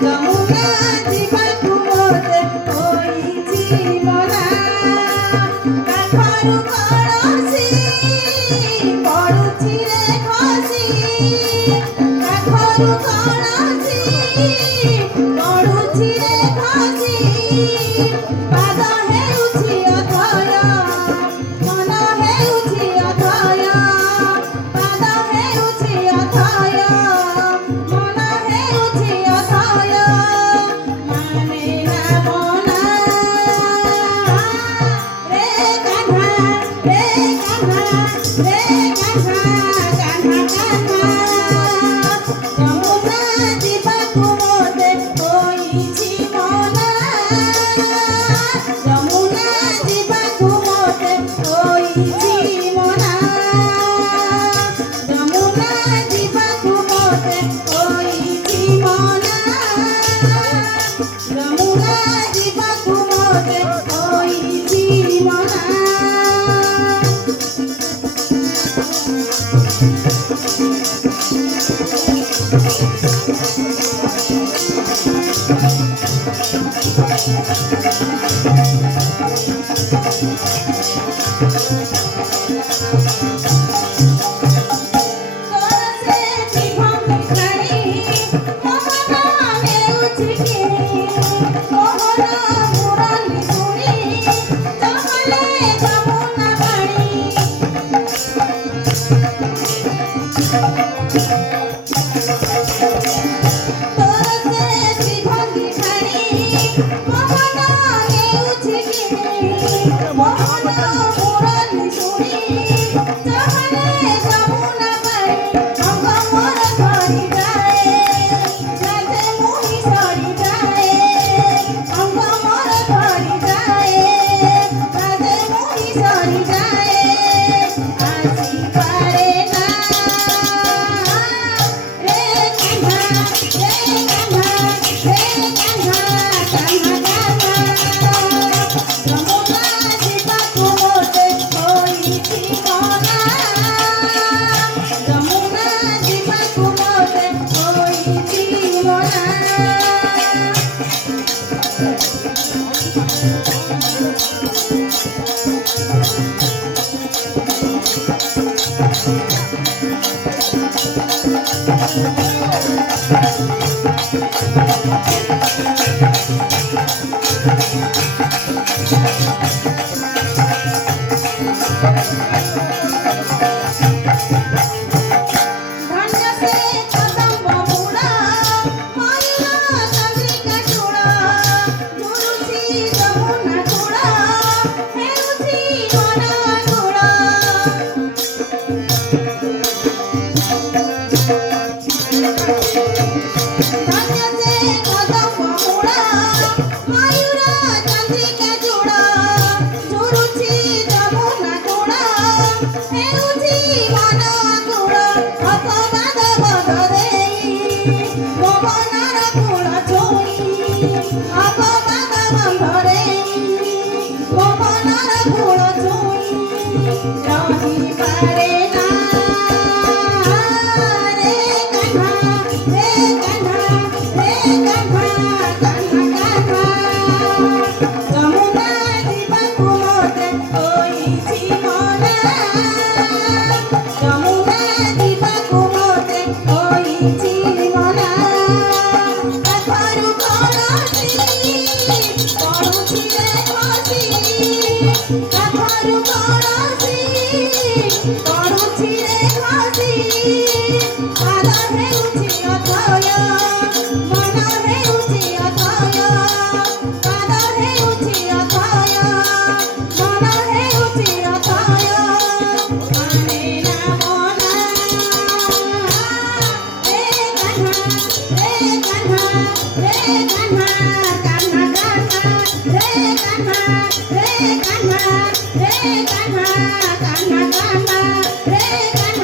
ଯମୁନା ଯିବାକୁ ମୋତେ ହୋଇଛି ମନା କାଖରୁ କଳସି ପଡୁଛି ରେ ଖସି କାଖରୁ କଳସି ପଡୁଛି ରେ ଖସି ପାଦ ହେଉଛି ଅଥୟ ମନ ହେଉଛି ଅଥୟ ପାଦ ହେଉଛି ଅଥୟ ମନ ହେଉଛି ଅଥୟ ମାନେ ନା ମନା ରେ କାହ୍ନା ରେ କାହ୍ନା ରେ କାହ୍ନା କାହ୍ନା କାହ୍ନା ଯମୁନା ଯିବାକୁ ମୋତେ ହୋଇଛି ମନା ଯମୁନା ଯିବାକୁ ମୋତେ ହୋଇଛି ମନା ଯମୁନା ଯିବାକୁ ମୋତେ ହୋଇଛି ମନା ଯମୁନା ଯିବାକୁ ମୋତେ ହୋଇଛି ମନା ତୋର ସେଠି ଭଙ୍ଗାଣି ମୋହନ ନେଉଛି କିଣି ମୋହନ ମୁରଲି ଶୁଣି ଚହଲେ ଯମୁନା ପାଣି ତୋର ସେଠି ଭଙ୍ଗାଣି ମୋହନ ନେଉଛି କିଣି ମୋହନ ମୁରଲି ଶୁଣି ଚହଲେ ଯମୁନା ପାଣି ଅଙ୍ଗ ମୋର ସରି ଯାଏ ଲାଜେ ମୁହିଁ ସରି ଯାଏ ଅଙ୍ଗ ମୋର ସରି ଯାଏ ଲାଜେ ମୁହିଁ ସରି ଯାଏ ଆସିପାରେ ନା ରେ କାହ୍ନା ରେ କାହ୍ନା ରେ କାହ୍ନା କାହ୍ନା କାହ୍ନା ଯମୁନା ଯିବାକୁ ମୋତେ ହୋଇଛି ମନା ଯମୁନା ଯିବାକୁ ମୋତେ ହୋଇଛି ମନା ଧନ୍ୟ ସେ କଦମ୍ବ ମୂଳ ମୟୂର ଚନ୍ଦ୍ରିକା ଚୂଳ ଝୁରୁଛି ଯମୁନା କୂଳ ହେଉଛି ମନ ଆକୁଳ ଧନ୍ୟ ସେ କଦମ୍ବ ମୂଳ ମୟୂର ଚନ୍ଦ୍ରିକା ଚୂଳ ଝୁରୁଛି ଯମୁନା କୂଳ ହେଉଛି ମନ ଆକୁଳ ଅପବାଦ ବଦ ଦେଇ ମୋ ମନର କୂଳ ଛୁଇଁ ଅପବାଦ ବନ୍ଧ ଦେଇ ମୋ ମନର କୂଳ ଛୁଇଁ ରହିପାରେ ନା ରେ କାହ୍ନା ରେ କାହ୍ନା ରେ କାହ୍ନା କାହ୍ନା କାହ୍ନା ଯମୁନା ଯିବାକୁ ମୋତେ ହୋଇଛି ମନା ଯମୁନା ଯିବାକୁ ମୋତେ ହୋଇଛି ମନା କାଖରୁ କଳସି ପଡୁଛି ରେ ଖସି କାଖରୁ କଳସି ପଡୁଛି ରେ ଖସି ପାଦ ହେଉଛି ଅଥୟ ମନ ହେଉଛି ଅଥୟ ପାଦ ହେଉଛି ଅଥୟ ମନ ହେଉଛି ଅଥୟ ମାନେ ନା ମନା ରେ କାହ୍ନା ରେ କାହ୍ନା ରେ କାହ୍ନା କାହ୍ନା କାହ୍ନା ରେ କାହ୍ନା ରେ କାହ୍ନା ରେ କାହ୍ନା କାହ୍ନା କାହ୍ନା ରେ କାହ୍ନା